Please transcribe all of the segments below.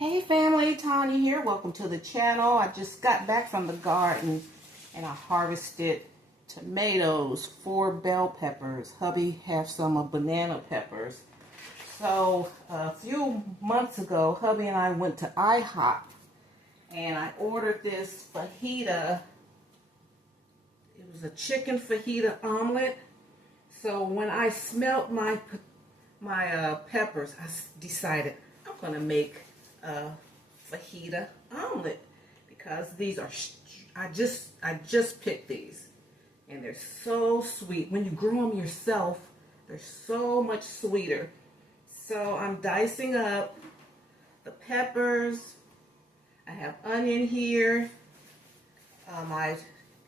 Hey family, Tanya here. Welcome to the channel. I just got back from the garden and I harvested tomatoes, 4 bell peppers. Hubby has some banana peppers. So a few months ago, hubby and I went to IHOP and I ordered this fajita. It was a chicken fajita omelet. So when I smelled my peppers, I decided I'm gonna make fajita omelet because these are I just picked these and they're so sweet. When you grow them yourself, they're so much sweeter. So I'm dicing up the peppers. I have onion here. I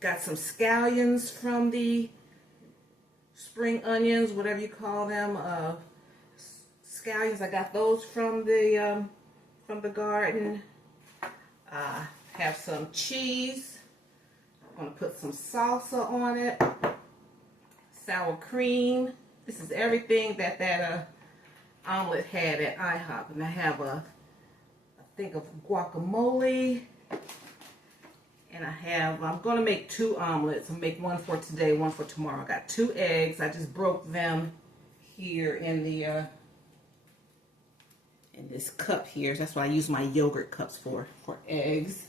got some scallions from the spring onions, whatever you call them. Scallions, I got those from the garden. Have some cheese. I'm going to put some salsa on it. Sour cream. This is everything that omelet had at IHOP. And I have a thing of guacamole. And I'm going to make 2 omelets. I'll make one for today, one for tomorrow. I got 2 eggs. I just broke them here in this cup here. That's what I use my yogurt cups for eggs.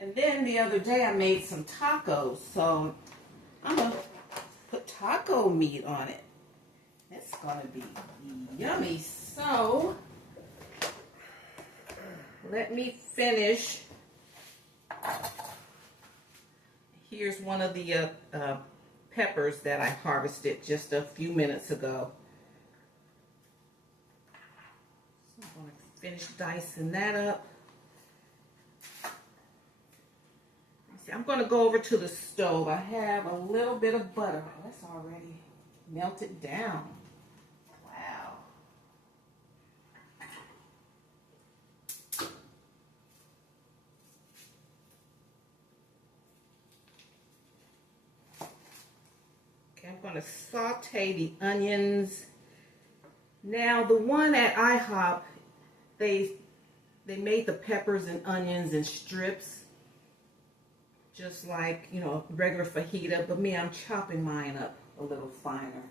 And then the other day I made some tacos. So I'm going to put taco meat on it. It's going to be yummy. So let me finish. Here's one of the peppers that I harvested just a few minutes ago. So I'm going to finish dicing that up. I'm going to go over to the stove. I have a little bit of butter. That's already melted down. Wow. Okay, I'm going to saute the onions. Now, the one at IHOP, they made the peppers and onions in strips. Just like, you know, regular fajita, but me, I'm chopping mine up a little finer.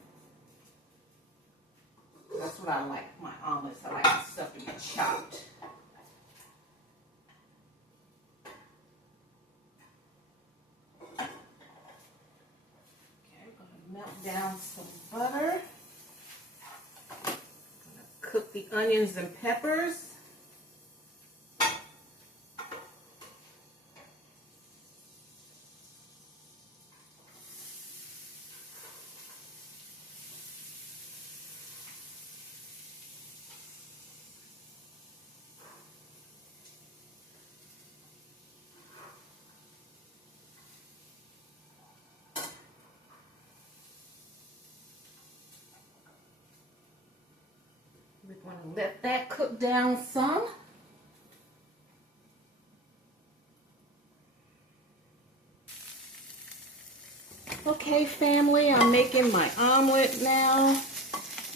That's what I like, my omelets. I like the stuff to be chopped. Okay, I'm going to melt down some butter. I'm going to cook the onions and peppers. We're going to let that cook down some. Okay, family, I'm making my omelet now,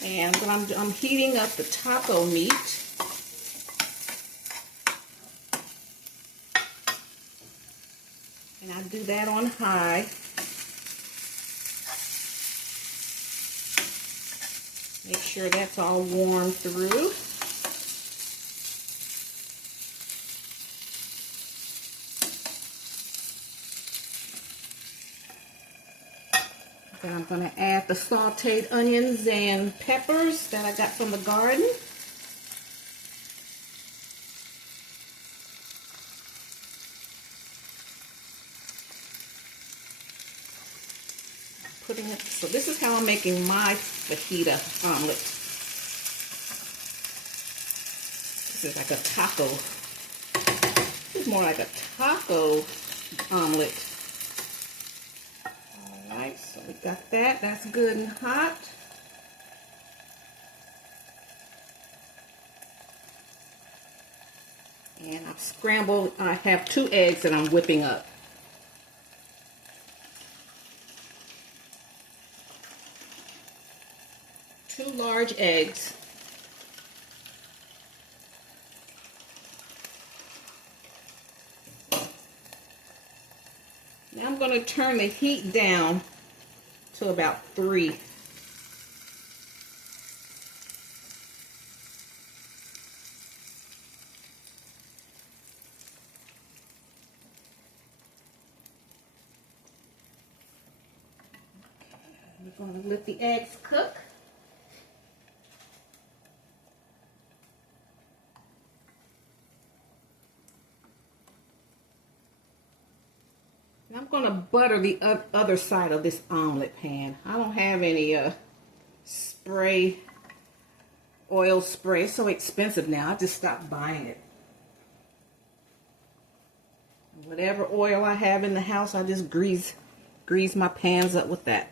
and I'm heating up the taco meat. And I do that on high. Make sure that's all warm through. Then I'm going to add the sauteed onions and peppers that I got from the garden. So this is how I'm making my fajita omelet. This is like a taco. This is more like a taco omelet. Alright, so we got that. That's good and hot. And I've scrambled, I have 2 eggs that I'm whipping up. 2 large eggs. going to turn the heat down to about 3. We're going to let the eggs cook. And I'm going to butter the other side of this omelet pan. I don't have any oil spray. It's so expensive now. I just stopped buying it. Whatever oil I have in the house, I just grease my pans up with that.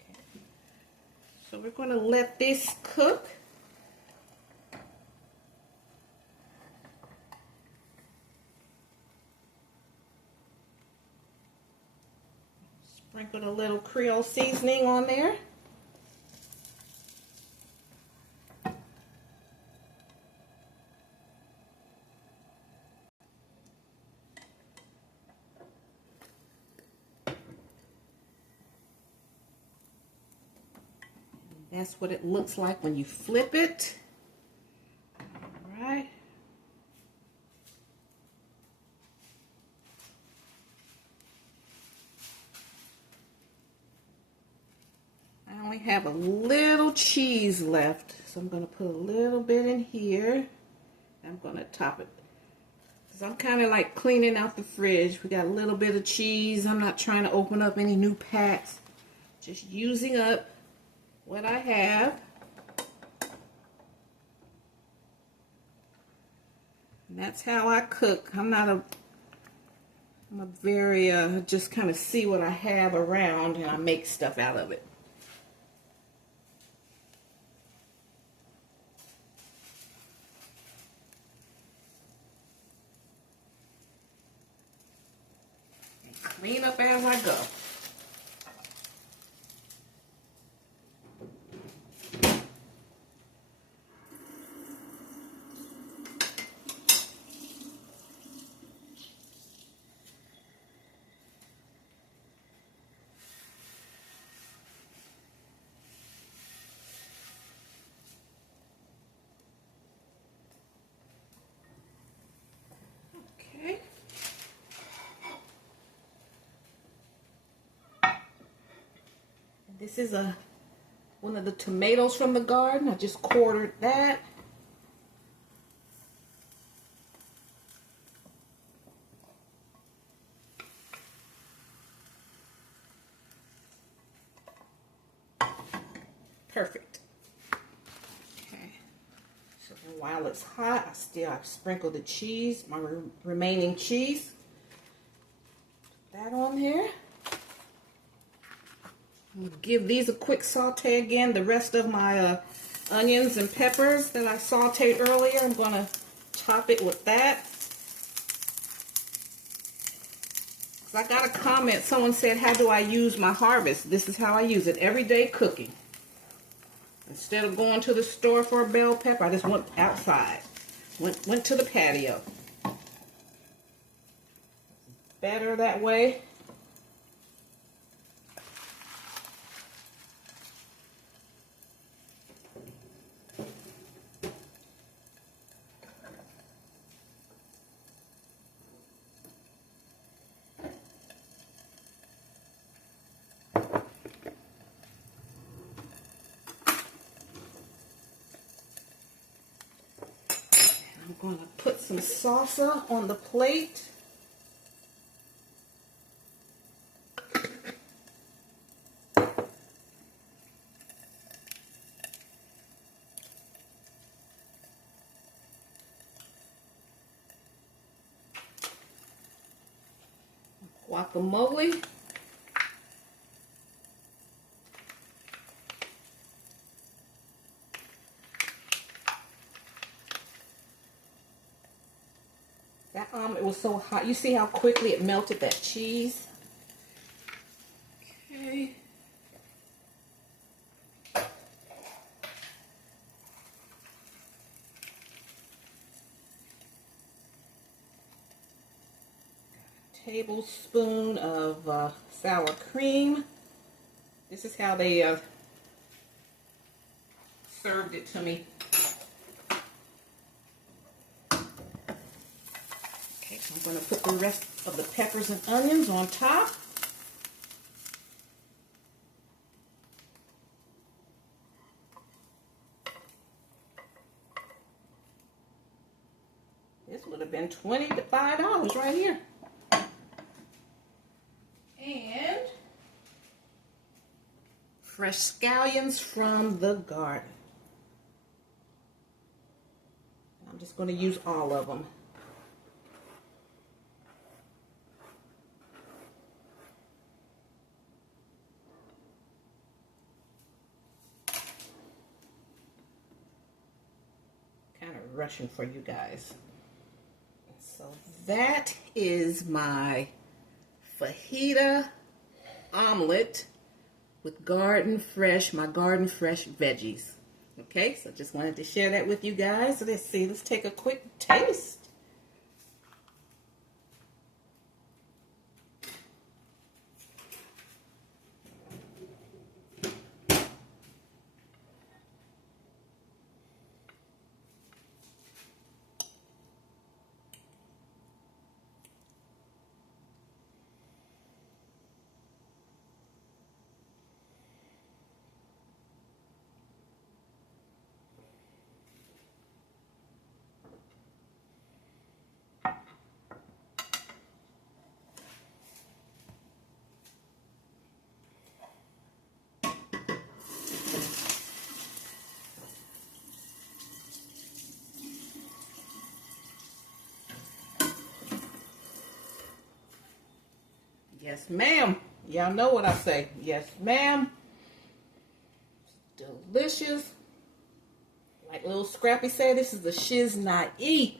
Okay. So we're going to let this cook. Sprinkle a little Creole seasoning on there. That's what it looks like when you flip it. All right. I only have a little cheese left, so I'm going to put a little bit in here. I'm going to top it. Because I'm kind of like cleaning out the fridge. We got a little bit of cheese. I'm not trying to open up any new packs. Just using up what I have. And that's how I cook. I'm a very, just kind of see what I have around and I make stuff out of it. And clean up as I go. This is one of the tomatoes from the garden. I just quartered that. Perfect. Okay. So while it's hot, I've sprinkled the cheese, my remaining cheese. Put that on there. Give these a quick saute again. The rest of my onions and peppers that I sauteed earlier, I'm going to top it with that. I got a comment. Someone said, how do I use my harvest? This is how I use it. Everyday cooking. Instead of going to the store for a bell pepper, I just went outside. Went to the patio. Better that way. I'm going to put some salsa on the plate. Guacamole. That omelet was so hot. You see how quickly it melted that cheese? Okay. tablespoon of sour cream. This is how they served it to me. Okay, so I'm going to put the rest of the peppers and onions on top. This would have been $25 right here. And fresh scallions from the garden. I'm just going to use all of them. Kind of rushing for you guys. So that is my fajita omelet with my garden fresh veggies. Okay, so just wanted to share that with you guys. So let's see, let's take a quick taste. Yes, ma'am. Y'all know what I say. Yes, ma'am. Delicious. Like little Scrappy said, this is the shiz not eat.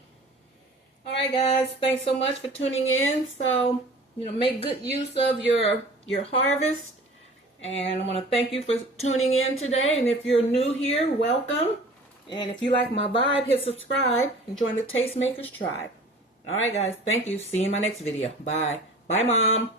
Alright guys, thanks so much for tuning in. So, make good use of your harvest. And I want to thank you for tuning in today. And if you're new here, welcome. And if you like my vibe, hit subscribe and join the Tastemakers tribe. Alright guys, thank you. See you in my next video. Bye. Bye, Mom.